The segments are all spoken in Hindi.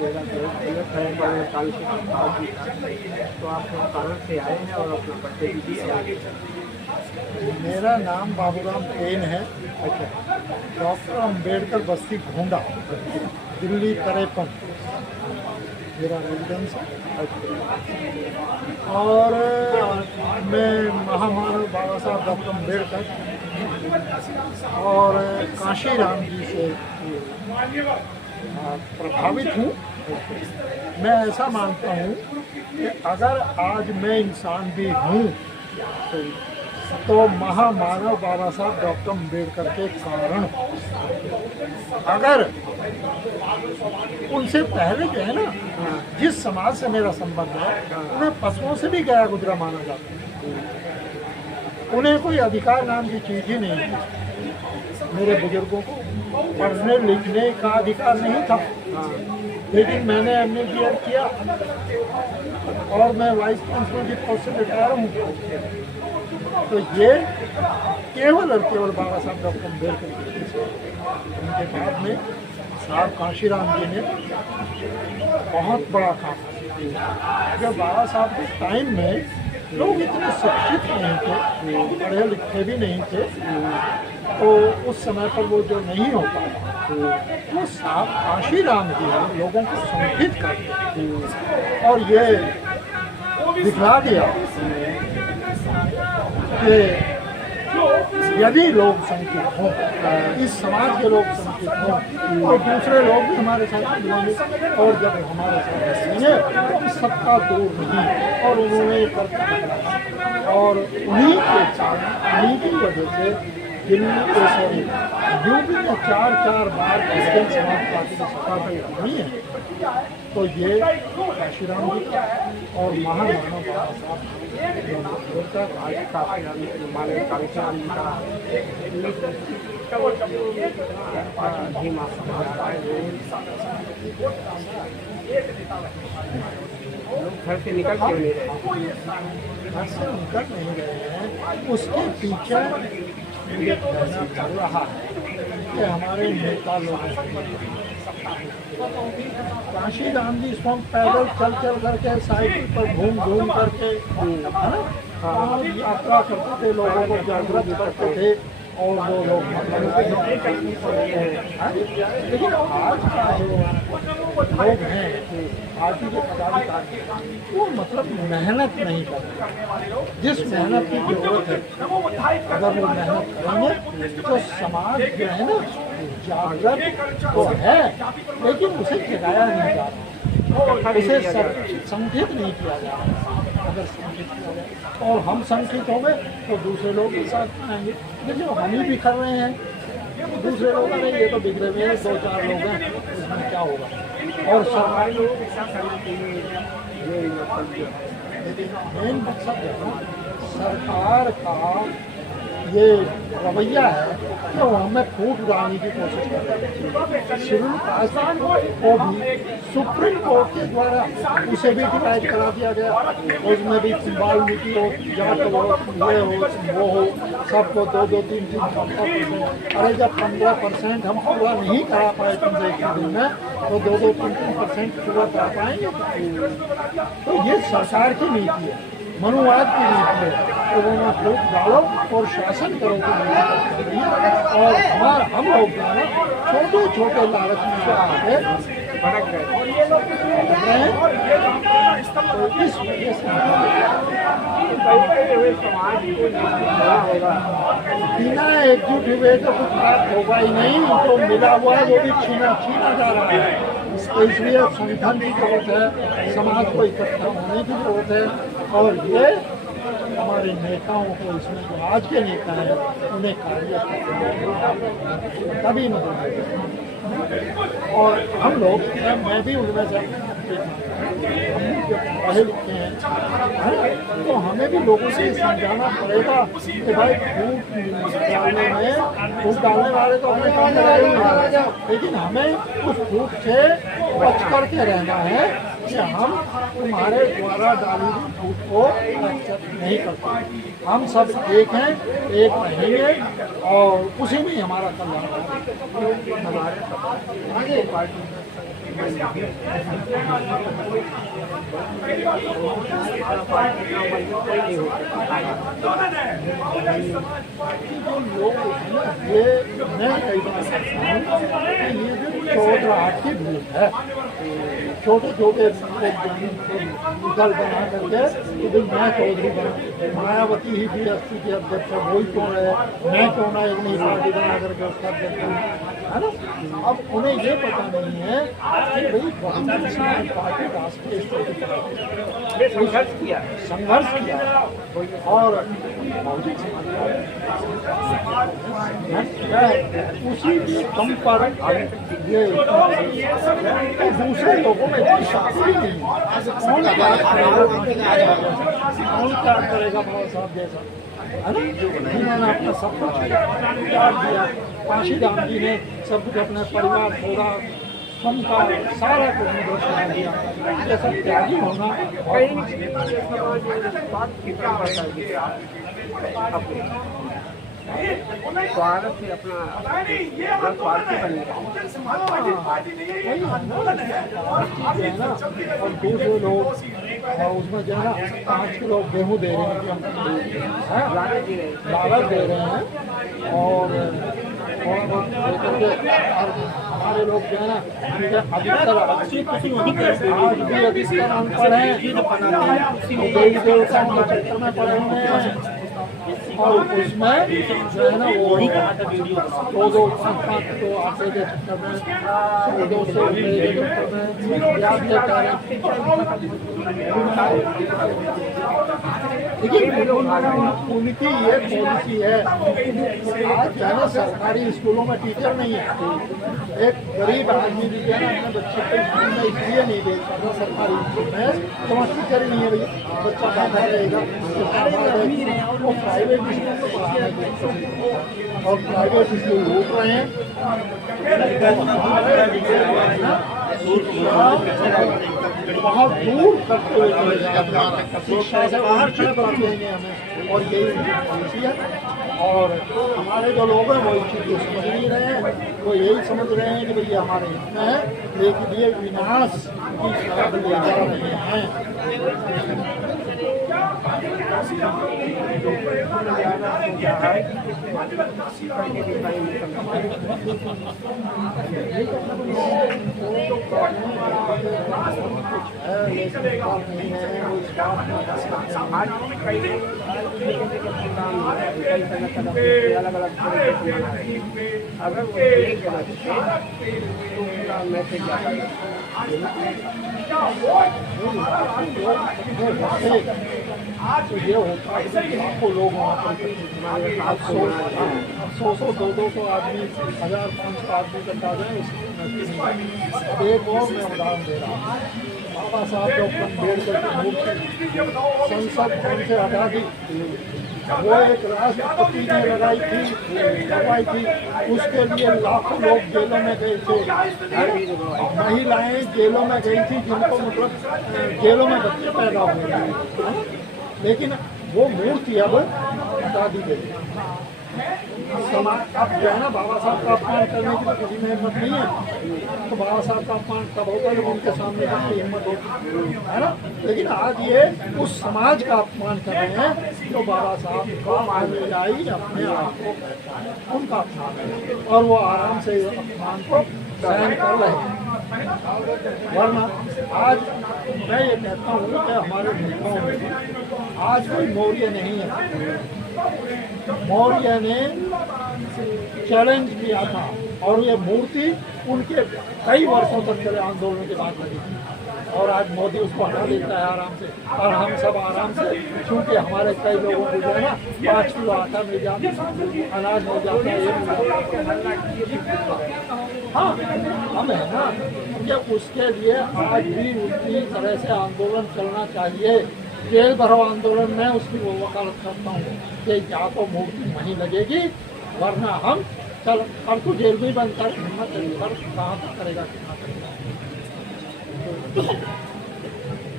मेरा गलत है पर कल से तो आप कारण से आए हैं और अपना परिचय दीजिए। मेरा नाम बाबूराम पेन है। अच्छा, डॉक्टर अंबेडकर बस्ती घोंडा, दिल्ली 53 मेरा रेजिडेंस है। और मैं महामानव बाबा साहब डॉक्टर अम्बेडकर और काशीराम जी से प्रभावित हूँ। मैं ऐसा मानता हूँ कि अगर आज मैं इंसान भी हूँ तो महामानव बाबा साहब डॉक्टर अम्बेडकर के कारण। अगर उनसे पहले जो है ना, जिस समाज से मेरा संबंध है, उन्हें पशुओं से भी गया गुजरा माना जाता है। उन्हें कोई अधिकार नाम की चीज़ ही नहीं थी। मेरे बुजुर्गों को पढ़ने लिखने का अधिकार नहीं था, लेकिन मैंने एमए बीएड किया और मैं वाइस प्रिंसिपल की पोस्ट से रिटायर हूँ। तो ये केवल और केवल बाबा साहब डॉक्टर अम्बेडकर की। उनके बाद में साहब काशीराम जी ने बहुत बड़ा काम किया। जब बाबा साहब के टाइम में लोग इतने शिक्षित नहीं थे, पढ़े लिखे भी नहीं थे, तो उस समय पर वो जो नहीं हो पाया, वो साहब काशीराम जी ने लोगों को संगठित कर दिया और ये दिखला दिया कि यदि लोग संगठित हों, इस समाज के लोग संगठित हों, तो दूसरे लोग भी हमारे साथ मिलेंगे और जब हमारे साथ मिलेंगे तो सबका दूर नहीं। और उन्होंने करके और उन्हीं की वजह से दिल्ली यूपी में 4 बार प्रेसिडेंट समाज पार्टी की सत्ता तक हुई है। तो ये काशीराम जी का और महामानव बाबा साहब घर से निकल क्यों नहीं रहे? घर से निकल नहीं रहे हैं। उसके पीछे मुझे कहना चल रहा है कि हमारे नेता लोग काशीराम जी इसको पैदल चल करके, साइकिल पर घूम करके, है ना, यात्रा करते थे, लोगों को जागरूक करते थे और वो लोग लेकिन आज का जो लोग हैं पार्टी के पदाधिकारी, वो मतलब मेहनत नहीं करते। जिस मेहनत की जरूरत है, अगर वो मेहनत करेंगे तो समाज जो है ना जागृत तो है, लेकिन उसे जगाया नहीं जा रहा, उसे संगठित नहीं किया जा रहा। अगर संगठित किया जाए और हम संगठित हो गए तो दूसरे लोग के साथ आएंगे। देखिए हम ही बिखर रहे हैं, दूसरे लोग अरे ये तो बिगड़े हुए हैं, 2-4 लोग हैं, उसमें क्या होगा। और सरकारी लोगों के साथ करना चाहिए। मेन मकसद है ना, सरकार का ये रवैया है कि वो हमें फूट उड़ाने की कोशिश कर रहे हैं। शेड्यूल कास्ट को भी सुप्रीम कोर्ट के द्वारा उसे भी डिवाइड करा दिया गया। उसमें भी वाल्मीकि हो, जाट हो, ये हो, वो हो, सबको 2-2, 3-3 अरे जब 15% हम पूरा नहीं करा पाए तुमसे एक दिन में, तो 2-2, 3-3% पूरा करा पाएंगे। तो ये सरकार की नीति है, मनुवाद की नीति है। तो वो में फूट डालो और शासन करो की नीति है। और हम लोग जो है छोटे लालच में से आके भटक गए। तो इस वजह से बिना एकजुट हुए तो कुछ बात होगा ही नहीं। तो मिला हुआ है वो भी छीना जा रहा है। इसलिए संगठन की जरूरत है, समाज को इकट्ठा होने की जरूरत है। और ये हमारे नेताओं को, इसमें जो आज के नेता हैं, उन्हें कार्य तभी मदद। और हम लोग, मैं भी उनमें से हम जो पढ़े लिखे हैं, तो हमें भी लोगों से समझाना पड़ेगा कि भाई फूट डालने वाले तो अपने काम में रहेंगे, लेकिन हमें उस फूट से बच करके रहना है। कि हम तुम्हारे द्वारा डाली हुई झूठ को एक्सेप्ट नहीं करते। हम सब एक हैं, एक रहेंगे और उसी में ही हमारा कल्याण हमारे पार्टी कोई नहीं जो लोग हैं ना, ये मैं कई बार कहता हूँ कि ये जो चौधराहट की भूल है, छोटे छोटे निकल बना करके कि भाई मैं चौधरी बना, मायावती ही बीएसपी के अध्यक्ष है, वही क्यों है, मैं क्यों ना एक नई पार्टी बना करके उसका अध्यक्ष है ना। अब उन्हें ये पता नहीं है कि भाई बहुजन समाज पार्टी राष्ट्रीय स्तर की संघर्ष किया और बहुजन समाज पार्टी उसी के कम पर ये दूसरे लोगों में कोई शास्त्री नहीं है। कौन क्या करेगा बाबा साहब जैसा, है ना। इन्होंने अपना सब कुछ त्याग दिया, काशीराम जी ने सब कुछ अपने परिवार छोड़ा, का सारा कुछ निरोधा दिया। ये सब त्यागी होना स्वार्थ से अपना स्वार्थी बन गया। और दूसरे लोग उसमें जो है ना 5 किलो गेहूँ दे रहे हैं, लालच दे रहे हैं और हमारे लोग जो है ना अधिकतर आज भी अधिकतर अनपढ़ हैं, देवी देवता के चक्कर में पड़े हुए हैं और उसमें जो है ना वो 2-2, 5-5 तो आटे के चक्कर में 200 के चक्कर में याद लेकर लेकिन उनकी ये पॉलिसी है। आज जो है ना सरकारी स्कूलों में टीचर नहीं है, एक गरीब आदमी भी जो है ना अपने बच्चे को स्कूल में इसलिए नहीं भेज पाता सरकारी स्कूल में, तो वहाँ टीचर ही नहीं है भैया, बच्चा बाधा रहेगा वो प्राइवेट स्कूल में पढ़ाने और प्राइवेट स्कूल रोक रहे हैं। बहुत दूर करते हुए शिक्षा से बाहर देंगे हमें, और यही पॉलिसी है। और हमारे जो लोग हैं वो इस चीज़ को समझ नहीं रहे हैं, वो यही समझ रहे हैं कि भैया हमारे हित में है, लेकिन ये विनाश की तरफ ले जा रहे हैं। अलग अलग अगर वो एक जगह तो मैसेज आता है तो ये होता है लाखों लोग वहाँ पर 100-200 आदमी 1000-500 आदमी तक आ जाए उसमें। एक और मैं उदाहरण दे रहा हूँ, बाबा साहब डॉक्टर अम्बेडकर की मूर्ति संसद भवन से हटा दी, वो एक राष्ट्रपति ने लगवाई थी, उसके लिए लाखों लोग जेलों में गए थे, महिलाएं जेलों में गई थी जिनको मतलब जेलों में बच्चे पैदा हुए थे, लेकिन वो मूर्ति अब हटा दी गई। अब जो है ना बाबा साहब का अपमान करने की तो किसी में हिम्मत नहीं है, तो बाबा साहब का अपमान तब होगा जब उनके सामने सबकी हिम्मत होगी, है ना। लेकिन आज ये उस समाज का अपमान कर रहे हैं तो बाबा साहब को अनुयायी अपने आप को उनका अपमान है और वो आराम से अपमान को सहन कर रहे हैं। वरना आज मैं ये कहता हूँ कि हमारे नेताओं में आज कोई मौर्य नहीं है। मौर्य ने चैलेंज किया था और ये मूर्ति उनके कई वर्षों तक चले आंदोलन के बाद लगी थी, और आज मोदी उसको हटा देता है आराम से, और हम सब आराम से, क्योंकि हमारे कई लोगों को जो है ना 5 किलो आटा मिल जाता है, अनाज मिल जाता है, हाँ हम है ना, कि उसके लिए आज भी उसी तरह से आंदोलन चलना चाहिए। जेल भरो आंदोलन में उसकी वो वकालत करता हूँ कि या तो मूर्ति वहीं लगेगी, वरना हम चल कर तो जेल में बंद कर हिम्मत कर कहाँ तक करेगा कितना करेगा।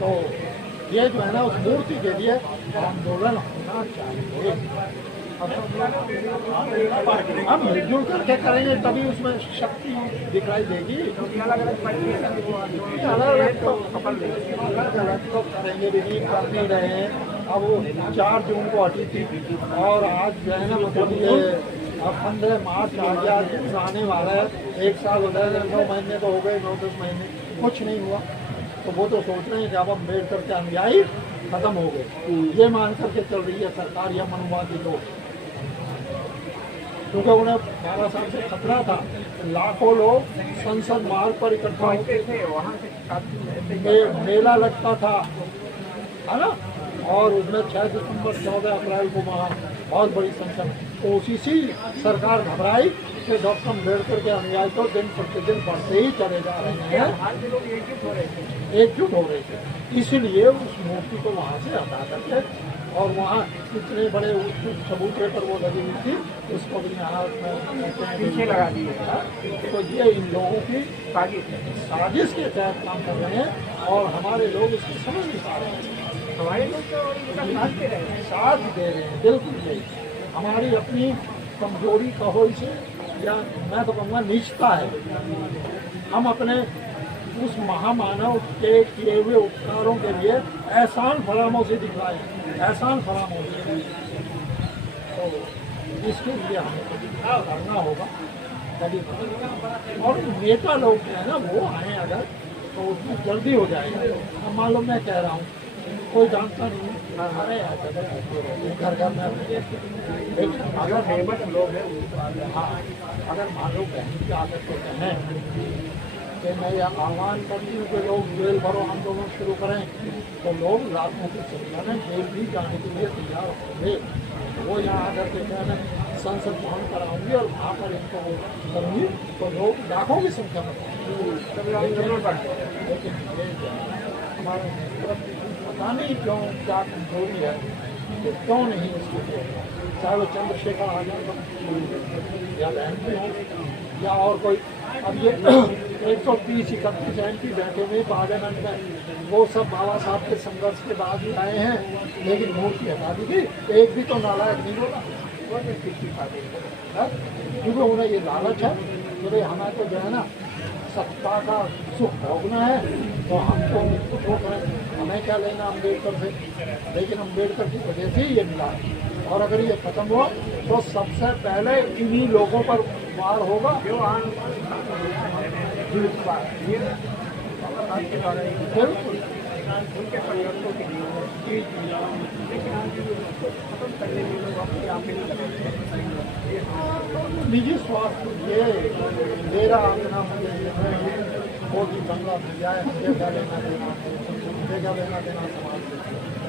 तो ये जो है ना उस मूर्ति के लिए आंदोलन होना चाहिए। हम मिलजुल करके करेंगे तभी उसमें शक्ति दिखाई देगी। अलग अलग तो करेंगे भी नहीं, कर नहीं रहे हैं। अब वो 4 जून को हटी थी और आज जो है ना मतलब ये अब 15 मार्च आ गया, जून आने वाला है, 1 साल हो गए, 9 महीने तो हो गए, 9-10 महीने कुछ नहीं हुआ। तो वो तो सोच रहे हैं कि अब अम्बेडकर के अनुयायी खत्म हो गए, ये मान करके चल रही है सरकार या मनवादी लोग, क्योंकि उन्हें 12 साल से खतरा था। लाखों लोग संसद मार्ग पर इकट्ठा होते थे, वहाँ से मेला लगता था, है ना, और उसमें 6 दिसंबर 14 अप्रैल को वहाँ बहुत बड़ी संख्या में कोशिश ही सरकार घबराई कि डॉक्टर अम्बेडकर के अनुयायी तो दिन प्रतिदिन बढ़ते ही चले जा रहे हैं, एकजुट हो रहे थे। इसलिए उस मूर्ति को वहाँ से हटा करके और वहाँ इतने बड़े चबूतरे पर वो लगी हुई थी, उसको भी यहाँ पीछे लगा दिए। तो ये इन लोगों की साजिश के तहत काम कर रहे हैं और हमारे लोग इसको समझ नहीं पा रहे हैं। हमारे लोग तो उनका साथ दे रहे हैं, साथ दे रहे हैं, बिल्कुल नहीं। हमारी अपनी कमजोरी कहो इसे, या मैं तो कहूँगा नीचता है। हम अपने उस महामानव के किए हुए उपकारों के लिए एहसान फरामोशी दिखलाएं, एहसान फरामोशी। तो इसके लिए हमें करना होगा तभी। और नेता लोग जो है ना वो आए अगर तो उसमें जल्दी हो जाएगा। अब मान लो मैं कह रहा हूँ, कोई जानता नहीं है, अरे घर घर में, लेकिन अगर फेमस लोग हैं, हाँ, अगर मान लो बहन की आदत को कहें कि मैं यह आह्वान करती हूँ कि लोग जेल भरो आंदोलन शुरू करें, तो लोग लाखों की संख्या में जेल भी जाने के लिए तैयार होंगे। वो यहाँ आकर के कहना संसद भवन कराऊंगी और वहाँ पर इनको वो करूँगी, तो लोग लाखों की संख्या में लेकिन हमारे पता नहीं क्यों क्या कमजोरी है कि क्यों नहीं इसको, चाहे वो चंद्रशेखर आजाद या बहन भी हो या और कोई। अब ये 130-31 MP बैठे हुए पार्लियामेंट में, वो सब बाबा साहब के संघर्ष के बाद ही आए हैं, लेकिन मूर्ति हटा दी थी। एक भी तो नालायक नहीं बोला, क्योंकि उन्हें ये लालच है कि भाई हमें तो जो है ना सत्ता का सुख भोगना है, तो हमको वो करें, हमें क्या लेना अम्बेडकर से। लेकिन अम्बेडकर की वजह से ये मिला, और अगर ये खत्म हुआ तो सबसे पहले इन्हीं लोगों पर वार होगा जो उनके संघर्षों के लिए, लेकिन खत्म करने में लोग अपने आप ही निजी स्वार्थ ये मेरा अपना मुझे मोदी गंगा मिल जाए, मुझे क्या लेना देना, मुझे क्या लेना देना समाज से,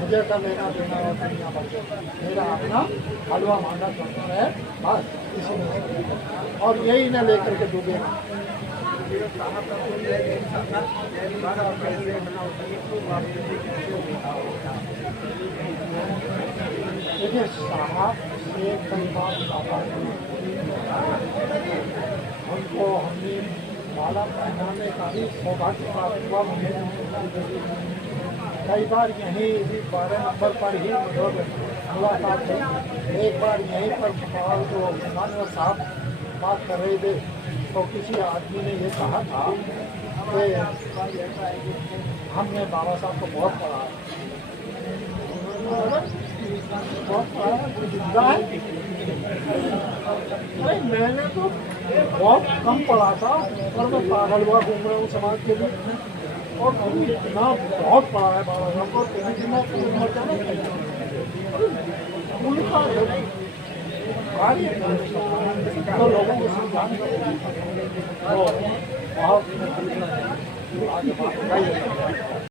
मुझे क्या लेना देना और दुनिया भर से, मेरा अपना हलवा मांगा चलता है बस, इसी में। और यही न लेकर के डूबे। देखिए साहब से कई बार हमको हमने माला पहनाने का भी सौभाग्य प्राप्त हुआ। कई बार यहीं 12 नंबर पर ही मुलाकात हुई। एक बार यहीं पर जो मानव साहब बात कर रहे थे तो किसी आदमी ने ये कहा था कि हमने बाबा साहब को बहुत पढ़ा है, बहुत पढ़ा है, जिंदा है। नहीं, मैंने तो बहुत कम पढ़ा था और मैं पागल हुआ घूम रहा हूँ समाज के लिए, और अभी इतना बहुत पढ़ा है बाबा साहब को, उनका कार्य तो लोगों को समझाने बहुत